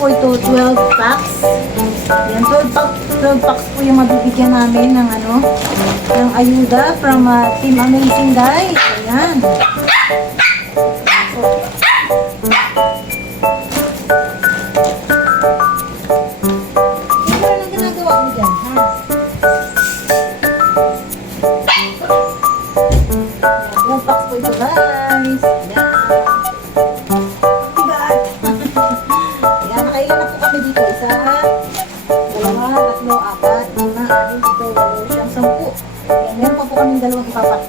Po ito, 12 packs. Yan, 12, pack, 12 packs po yung mabibigyan namin ng ano, ng ayuda from uh, Team Amazing guys. Ayan. Ano pa po kami dalawang ipapak.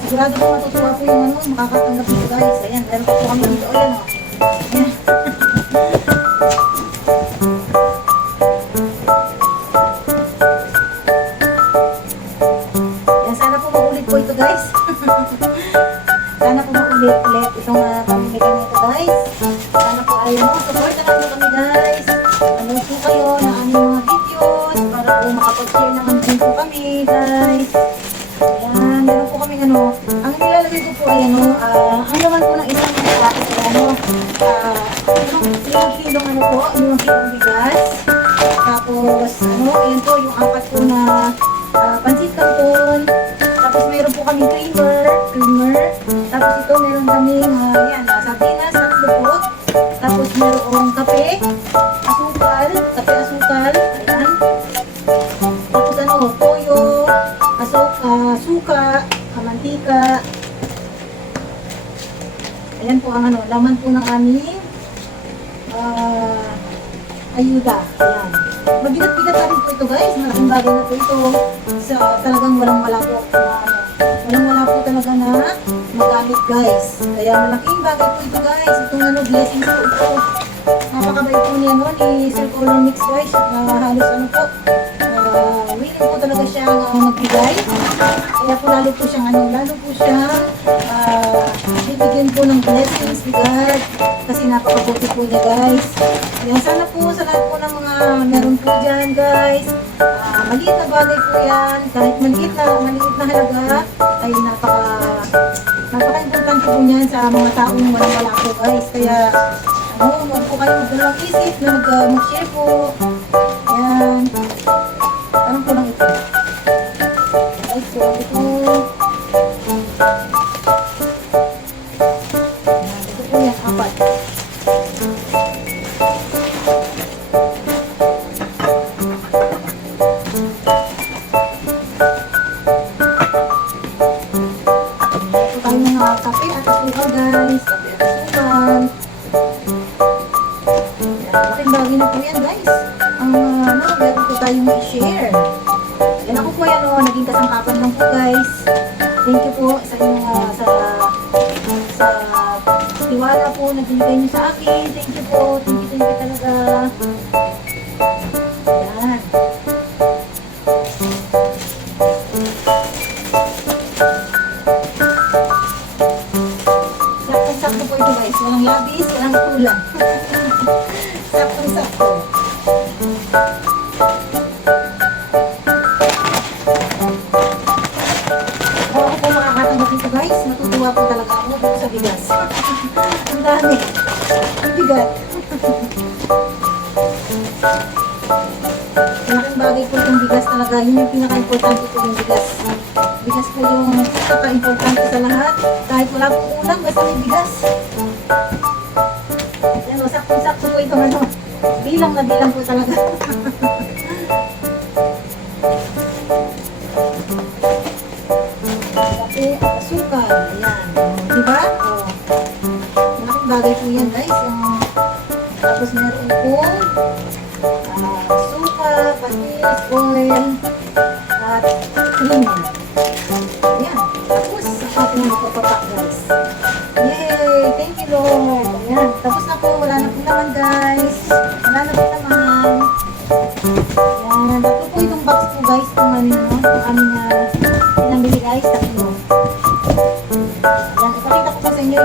Sigurado po matutuwa po yung ano, makakatanggap nito guys. Ayan, meron pa po kami dito. Ayan, o. Ayan. Yan, sana po maulit po ito guys. sana po maulit-ulit itong uh, pamimigay nito guys. Sana po ay mo, support na ano, ah, ang laman po ng isang packet ay ano, ah, yung, yung kilong ano po, yung kilong bigas. Tapos, ano, ayan po, yung apat po na uh, pansit canton. Tapos, meron po kami creamer, creamer. Tapos, ito, meron kami, uh, po ng aming ah, ayuda. Ayan. Mabigat-bigat na po ito guys. Malaking bagay na po ito. Sa talagang walang-wala po. na ano, walang-wala po talaga na magamit guys. Kaya malaking bagay po ito guys. Itong ano, blessing po ito. Napakabait po niya no, ni Sir Colon Mix guys. Na halos ano po. Uh, willing po talaga siyang uh, magbigay. Kaya po lalo po siyang ano, lalo po siyang uh, bibigyan po ng blessings ni God. Kasi napakabuti po niya guys. Kaya sana po sa lahat po ng mga meron po dyan guys. Uh, maliit na bagay po yan. Kahit maliit na, maliit na halaga ay napaka napaka-importante po niyan sa mga taong walang wala po guys. Kaya ano, huwag po kayo magdalawang isip na uh, mag-share po. Malaking bagay na po yan guys. Ang uh, ano, meron po tayong i-share. Yan ako po yan o, naging kasangkapan lang po guys. Thank you po sa inyo uh, sa sa tiwala po na binigay niyo sa akin. Thank you po. Thank you, thank you talaga. Yan. Sakto-sakto po ito guys. Walang labis, walang kulang. Yun yung pinaka-importante po yung bigas. Bigas po yung pinaka-importante sa lahat. Kahit wala pong ulam, basta may bigas. Yan o, sakto-sakto po itong ano. Bilang na bilang po talaga. Kape at asukal. Ayan. Diba? O. Malaking bagay po yan guys. Um, tapos meron po ah, suka, patis, oil,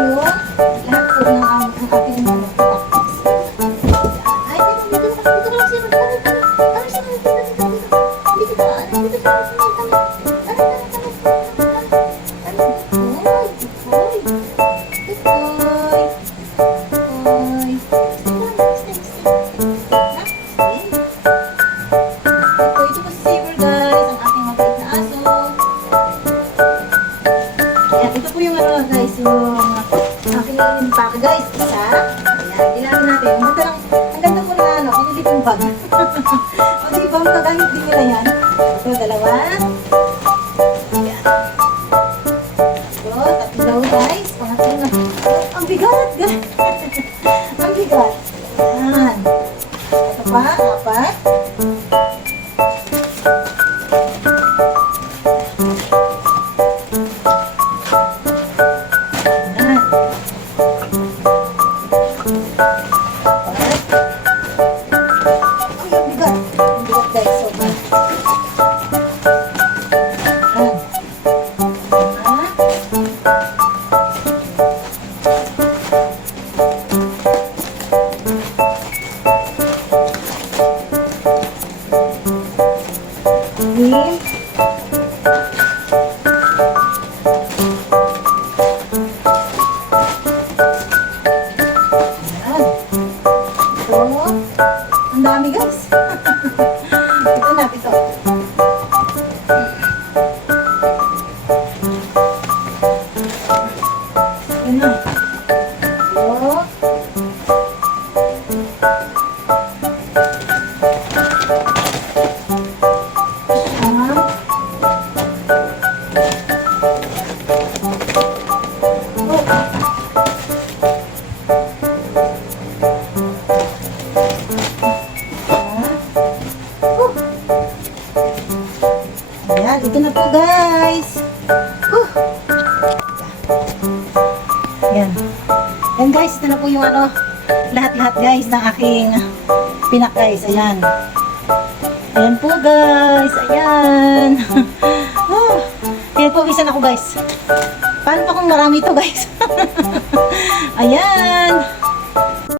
po yung lahat po ng ang, ating ano, practice. Ay, dito, dito, dito, ka lang siya. Dito, dito, dito, dito, dito, dito, dito, dito. Dito ka, ano, dito ka, ano, ano, ano, ano, ano, ano, apat. Ito na po guys. Whew. Ayan. Ayan guys, ito na po yung ano, lahat-lahat guys ng aking pinak guys. Ayan. Ayan po guys. Ayan. oh, ayan po, isa na ako guys. Paano pa kung marami ito guys? Ayan.